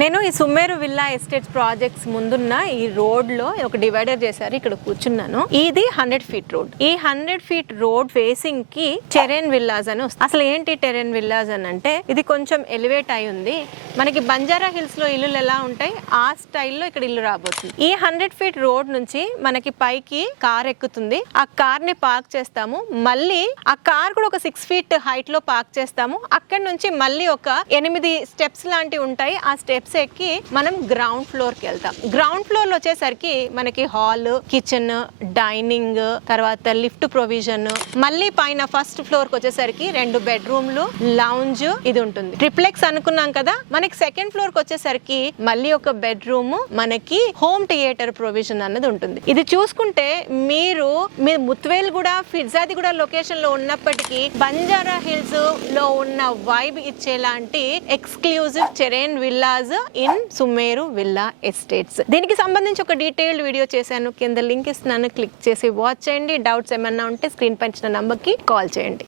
నేను ఈ Sumeru villa estates projects ముందున్న ఈ రోడ్ లో ఒక డివైడర్ చేశారు, ఇక్కడ కూర్చున్నాను. ఇది 100 ఫీట్ రోడ్. ఈ 100 ఫీట్ రోడ్ ఫేసింగ్ కి టెరెన్ విల్లాస్ అని వస్తుంది. అసలు ఏంటి టెరెన్ విల్లాస్ అని అంటే, ఇది కొంచెం ఎలివేట్ అయి ఉంది. మనకి బంజారా హిల్స్ లో ఇల్లులు ఎలా ఉంటాయి ఆ స్టైల్లో ఇక్కడ ఇల్లు రాబోతుంది. ఈ 100 ఫీట్ రోడ్ నుంచి మనకి పైకి కార్ ఎక్కుతుంది. ఆ కార్ ని పార్క్ చేస్తాము, మళ్ళీ ఆ కార్ కూడా ఒక 6 ఫీట్ హైట్ లో పార్క్ చేస్తాము. అక్కడ నుంచి మళ్ళీ ఒక 8 స్టెప్స్ లాంటివి ఉంటాయి. ఆ స్టెప్స్ ఎక్కి మనం గ్రౌండ్ ఫ్లోర్ కి వెళ్తాం. గ్రౌండ్ ఫ్లోర్ లో వచ్చేసరికి మనకి హాల్, కిచెన్, డైనింగ్, తర్వాత లిఫ్ట్ ప్రొవిజన్, మళ్ళీ పైన ఫస్ట్ ఫ్లోర్ కి వచ్చేసరికి 2 బెడ్రూమ్లు, లౌంజ్ ఇది ఉంటుంది. ట్రిప్లెక్స్ అనుకున్నాం కదా, మనకి సెకండ్ ఫ్లోర్ కి వచ్చేసరికి మళ్ళీ ఒక బెడ్రూమ్, మనకి హోమ్ థియేటర్ ప్రొవిజన్ అన్నది ఉంటుంది. ఇది చూసుకుంటే మీరు ముత్వేల్గూడ, ఫిర్జాదిగూడ లొకేషన్ లో ఉన్నప్పటికీ బంజారా హిల్స్ లో ఉన్న వైబ్ ఇచ్చేలాంటి exclusive terrain villas in Sumeru villa estates. దీనికి సంబంధించి ఒక డీటెయిల్డ్ వీడియో చేశాను, కింద లింక్ ఇస్తున్నాను, క్లిక్ చేసి వాచ్ చేయండి. డౌట్స్ ఏమన్నా ఉంటే స్క్రీన్ పై ఇచ్చిన నంబర్ కి కాల్ చేయండి.